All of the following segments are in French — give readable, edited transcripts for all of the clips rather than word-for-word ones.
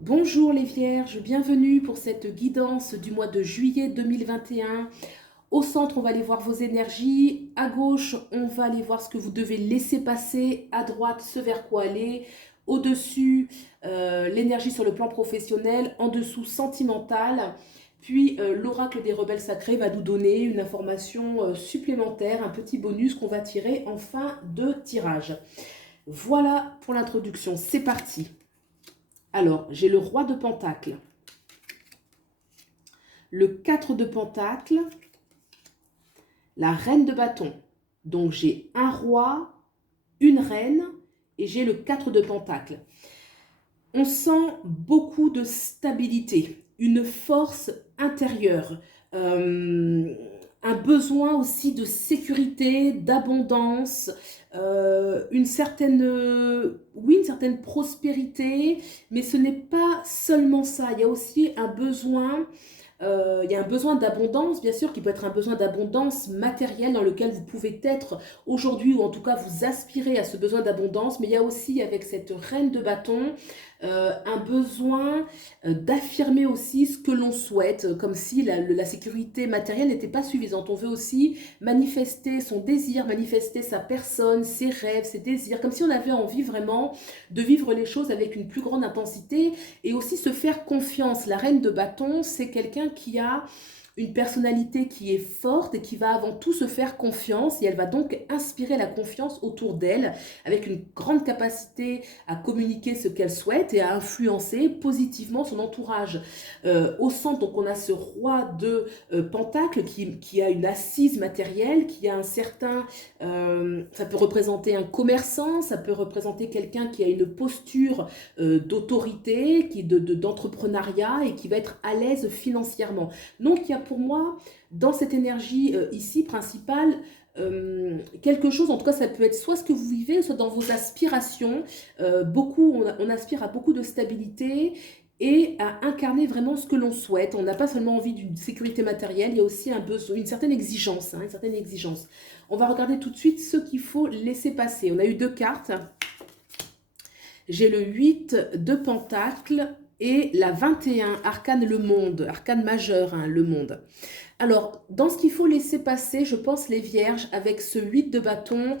Bonjour les Vierges, bienvenue pour cette guidance du mois de juillet 2021. Au centre, on va aller voir vos énergies. À gauche, on va aller voir ce que vous devez laisser passer. À droite, ce vers quoi aller. Au-dessus, l'énergie sur le plan professionnel. En dessous, sentimental. Puis, l'oracle des rebelles sacrés va nous donner une information supplémentaire, un petit bonus qu'on va tirer en fin de tirage. Voilà pour l'introduction, c'est parti. Alors, j'ai le roi de Pentacle, le 4 de Pentacle, la reine de bâton. Donc, j'ai un roi, une reine et j'ai le 4 de Pentacle. On sent beaucoup de stabilité, une force intérieure, un besoin aussi de sécurité, d'abondance, une certaine, oui, une certaine prospérité, mais ce n'est pas seulement ça. Il y a aussi un besoin il y a un besoin d'abondance, bien sûr, qui peut être un besoin d'abondance matérielle dans lequel vous pouvez être aujourd'hui, ou en tout cas vous aspirez à ce besoin d'abondance, mais il y a aussi avec cette reine de bâton un besoin d'affirmer aussi ce que l'on souhaite, comme si la sécurité matérielle n'était pas suffisante. On veut aussi manifester son désir, manifester sa personne, ses rêves, ses désirs, comme si on avait envie vraiment de vivre les choses avec une plus grande intensité et aussi se faire confiance. La reine de bâton, c'est quelqu'un qui a une personnalité qui est forte et qui va avant tout se faire confiance et elle va donc inspirer la confiance autour d'elle avec une grande capacité à communiquer ce qu'elle souhaite et à influencer positivement son entourage. Au centre, donc on a ce roi de Pentacle qui a une assise matérielle, qui a un certain... ça peut représenter un commerçant, ça peut représenter quelqu'un qui a une posture d'autorité, d'entrepreneuriat et qui va être à l'aise financièrement. Donc il y a pour moi, dans cette énergie ici principale, quelque chose, en tout cas ça peut être soit ce que vous vivez, soit dans vos aspirations. On aspire à beaucoup de stabilité et à incarner vraiment ce que l'on souhaite. On n'a pas seulement envie d'une sécurité matérielle, il y a aussi un besoin, une certaine exigence, hein, une certaine exigence. On va regarder tout de suite ce qu'il faut laisser passer. On a eu deux cartes. J'ai le 8 de Pentacle et la 21, arcane le monde, arcane majeur, hein, le monde. Alors, dans ce qu'il faut laisser passer, je pense les vierges, avec ce 8 de bâton,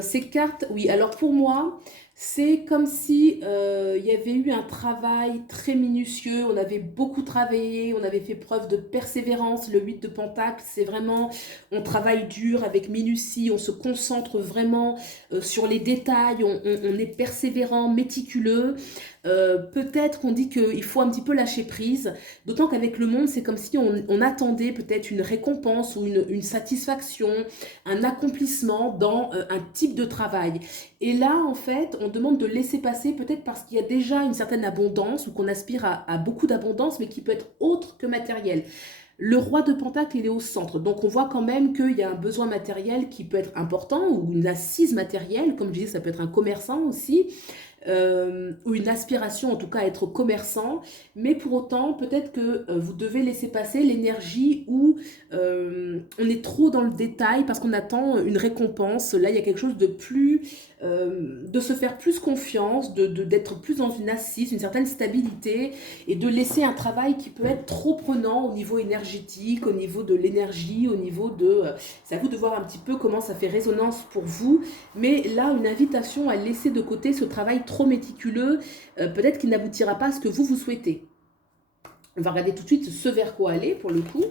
ces cartes, oui, alors pour moi, c'est comme si il y avait eu un travail très minutieux, on avait beaucoup travaillé, on avait fait preuve de persévérance. Le 8 de Pentacle, c'est vraiment, on travaille dur avec minutie, on se concentre vraiment sur les détails, on est persévérant, méticuleux. Peut-être qu'on dit qu'il faut un petit peu lâcher prise, d'autant qu'avec le monde, c'est comme si on attendait peut-être une récompense ou une satisfaction, un accomplissement dans un type de travail. Et là, en fait, on demande de laisser passer, peut-être parce qu'il y a déjà une certaine abondance ou qu'on aspire à beaucoup d'abondance, mais qui peut être autre que matériel. Le roi de Pentacle, il est au centre. Donc, on voit quand même qu'il y a un besoin matériel qui peut être important ou une assise matérielle. Comme je disais, ça peut être un commerçant aussi. Ou une aspiration en tout cas à être commerçant, mais pour autant peut-être que vous devez laisser passer l'énergie où on est trop dans le détail parce qu'on attend une récompense. Là il y a quelque chose de plus, de se faire plus confiance, d'être plus dans une assise, une certaine stabilité et de laisser un travail qui peut être trop prenant au niveau énergétique, au niveau de l'énergie, au niveau de... c'est à vous de voir un petit peu comment ça fait résonance pour vous, mais là une invitation à laisser de côté ce travail trop méticuleux, peut-être qu'il n'aboutira pas à ce que vous souhaitez. On va regarder tout de suite ce vers quoi aller pour le coup.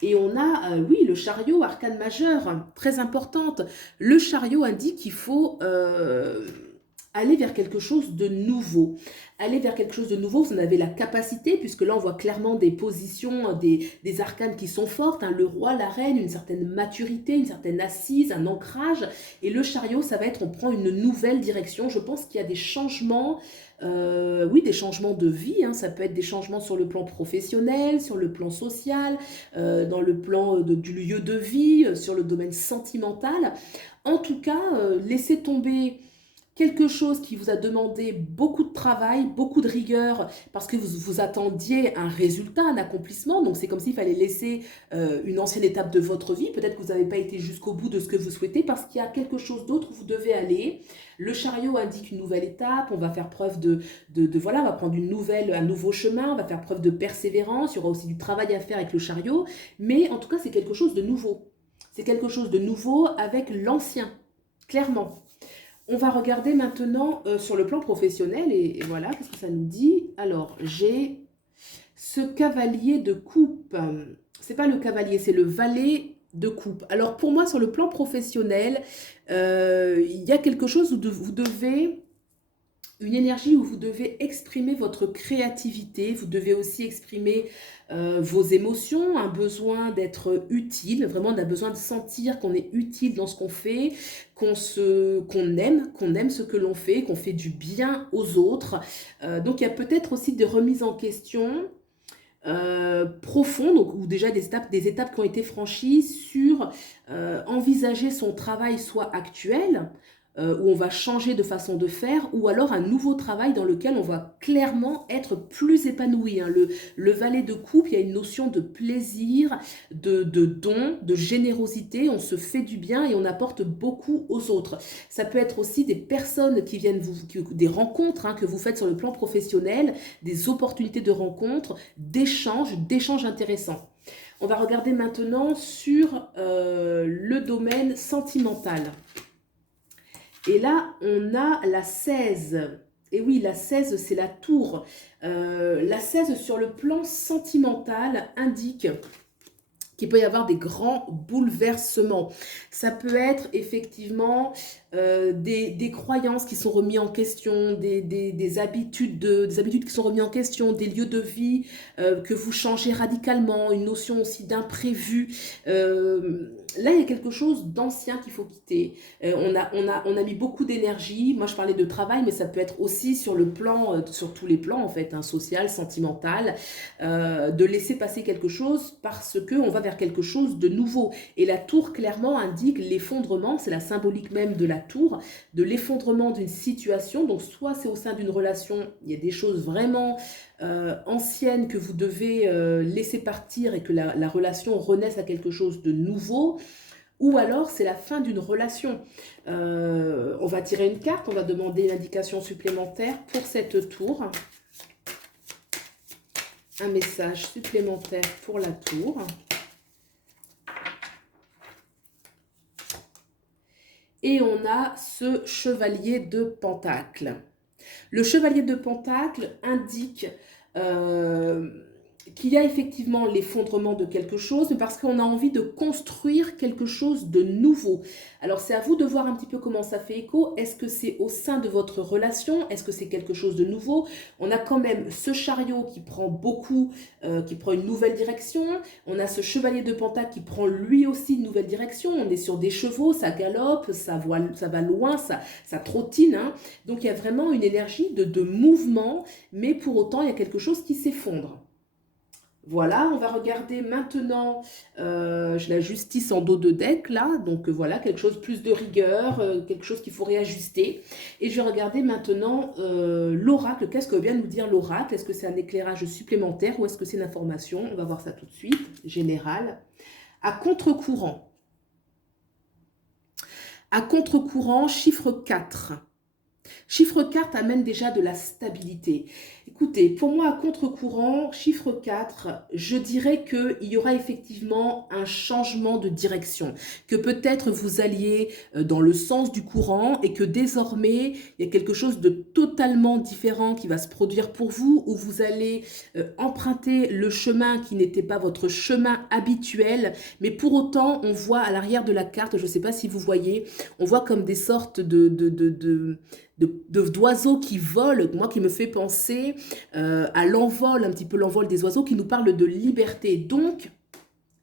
Et on a, oui, le chariot, arcane majeur, très importante. Le chariot indique qu'il faut aller vers quelque chose de nouveau. Aller vers quelque chose de nouveau, vous en avez la capacité, puisque là on voit clairement des positions, des arcanes qui sont fortes, hein, le roi, la reine, une certaine maturité, une certaine assise, un ancrage. Et le chariot, ça va être, on prend une nouvelle direction. Je pense qu'il y a des changements, oui, des changements de vie, hein. Ça peut être des changements sur le plan professionnel, sur le plan social, dans le plan du lieu de vie, sur le domaine sentimental. En tout cas, laissez tomber quelque chose qui vous a demandé beaucoup de travail, beaucoup de rigueur, parce que vous attendiez un résultat, un accomplissement. Donc, c'est comme s'il fallait laisser une ancienne étape de votre vie. Peut-être que vous n'avez pas été jusqu'au bout de ce que vous souhaitez, parce qu'il y a quelque chose d'autre où vous devez aller. Le chariot indique une nouvelle étape. On va faire preuve voilà, on va prendre un nouveau chemin. On va faire preuve de persévérance. Il y aura aussi du travail à faire avec le chariot. Mais en tout cas, c'est quelque chose de nouveau. C'est quelque chose de nouveau avec l'ancien, clairement. On va regarder maintenant sur le plan professionnel et voilà, qu'est-ce que ça nous dit? Alors, j'ai ce cavalier de coupe. C'est pas le cavalier, c'est le valet de coupe. Alors, pour moi, sur le plan professionnel, il y a quelque chose où vous devez... Une énergie où vous devez exprimer votre créativité, vous devez aussi exprimer vos émotions, un besoin d'être utile, vraiment on a besoin de sentir qu'on est utile dans ce qu'on fait, qu'on aime ce que l'on fait, qu'on fait du bien aux autres. Donc il y a peut-être aussi des remises en question profondes, ou déjà des étapes qui ont été franchies sur envisager son travail soit actuel, où on va changer de façon de faire, ou alors un nouveau travail dans lequel on va clairement être plus épanoui. Hein. Le valet de coupe, il y a une notion de plaisir, de don, de générosité, on se fait du bien et on apporte beaucoup aux autres. Ça peut être aussi des personnes qui viennent des rencontres que vous faites sur le plan professionnel, des opportunités de rencontres, d'échanges intéressants. On va regarder maintenant sur le domaine sentimental. Et là, on a la 16. Et oui, la 16, c'est la tour. La 16, sur le plan sentimental, indique qu'il peut y avoir des grands bouleversements. Ça peut être effectivement des croyances qui sont remises en question, des habitudes qui sont remises en question, des lieux de vie que vous changez radicalement, une notion aussi d'imprévu. Là, il y a quelque chose d'ancien qu'il faut quitter. On a mis beaucoup d'énergie. Moi, je parlais de travail, mais ça peut être aussi sur le plan, sur tous les plans en fait, hein, social, sentimental, de laisser passer quelque chose parce qu'on va vers quelque chose de nouveau. Et la tour, clairement, indique l'effondrement. C'est la symbolique même de la tour, de l'effondrement d'une situation. Donc, soit c'est au sein d'une relation, il y a des choses vraiment anciennes que vous devez laisser partir et que la relation renaisse à quelque chose de nouveau, ou alors c'est la fin d'une relation. On va tirer une carte, on va demander une indication supplémentaire pour cette tour. Un message supplémentaire pour la tour. Et on a ce chevalier de Pentacle. Le chevalier de Pentacle indique qu'il y a effectivement l'effondrement de quelque chose, mais parce qu'on a envie de construire quelque chose de nouveau. Alors c'est à vous de voir un petit peu comment ça fait écho. Est-ce que c'est au sein de votre relation? Est-ce que c'est quelque chose de nouveau? On a quand même ce chariot qui prend beaucoup, qui prend une nouvelle direction. On a ce chevalier de Pentacle qui prend lui aussi une nouvelle direction. On est sur des chevaux, ça galope, ça va loin, ça trottine. Hein. Donc il y a vraiment une énergie de mouvement, mais pour autant il y a quelque chose qui s'effondre. Voilà, on va regarder maintenant la justice en dos de deck, là. Donc voilà, quelque chose plus de rigueur, quelque chose qu'il faut réajuster. Et je vais regarder maintenant l'oracle. Qu'est-ce que vient nous dire l'oracle? Est-ce que c'est un éclairage supplémentaire ou est-ce que c'est une information? On va voir ça tout de suite. Général. À contre-courant. À contre-courant, chiffre 4. Chiffre 4 amène déjà de la stabilité. Écoutez, pour moi, à contre-courant, chiffre 4, je dirais qu'il y aura effectivement un changement de direction. Que peut-être vous alliez dans le sens du courant et que désormais, il y a quelque chose de totalement différent qui va se produire pour vous, où vous allez emprunter le chemin qui n'était pas votre chemin habituel. Mais pour autant, on voit à l'arrière de la carte, je ne sais pas si vous voyez, on voit comme des sortes d'oiseaux qui volent, moi qui me fait penser à l'envol, un petit peu l'envol des oiseaux qui nous parle de liberté. Donc,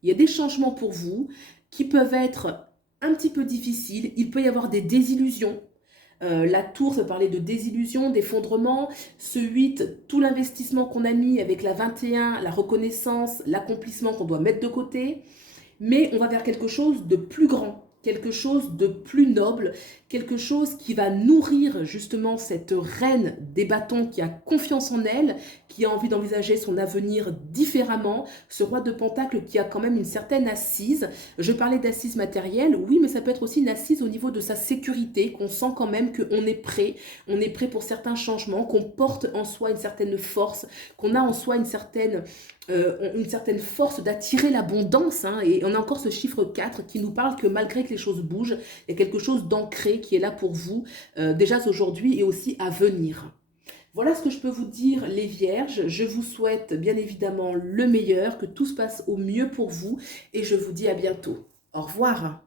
il y a des changements pour vous qui peuvent être un petit peu difficiles. Il peut y avoir des désillusions. La tour, ça parlait de désillusion, d'effondrement. Ce 8, tout l'investissement qu'on a mis avec la 21, la reconnaissance, l'accomplissement qu'on doit mettre de côté. Mais on va vers quelque chose de plus grand. quelque chose de plus noble, quelque chose qui va nourrir justement cette reine des bâtons qui a confiance en elle, qui a envie d'envisager son avenir différemment, ce roi de Pentacle qui a quand même une certaine assise. Je parlais d'assise matérielle, oui, mais ça peut être aussi une assise au niveau de sa sécurité, qu'on sent quand même qu'on est prêt pour certains changements, qu'on porte en soi une certaine force, qu'on a en soi une certaine force d'attirer l'abondance, hein, et on a encore ce chiffre 4 qui nous parle que malgré que les choses bougent, il y a quelque chose d'ancré qui est là pour vous, déjà aujourd'hui et aussi à venir. Voilà ce que je peux vous dire, les vierges. Je vous souhaite bien évidemment le meilleur, que tout se passe au mieux pour vous et je vous dis à bientôt. Au revoir.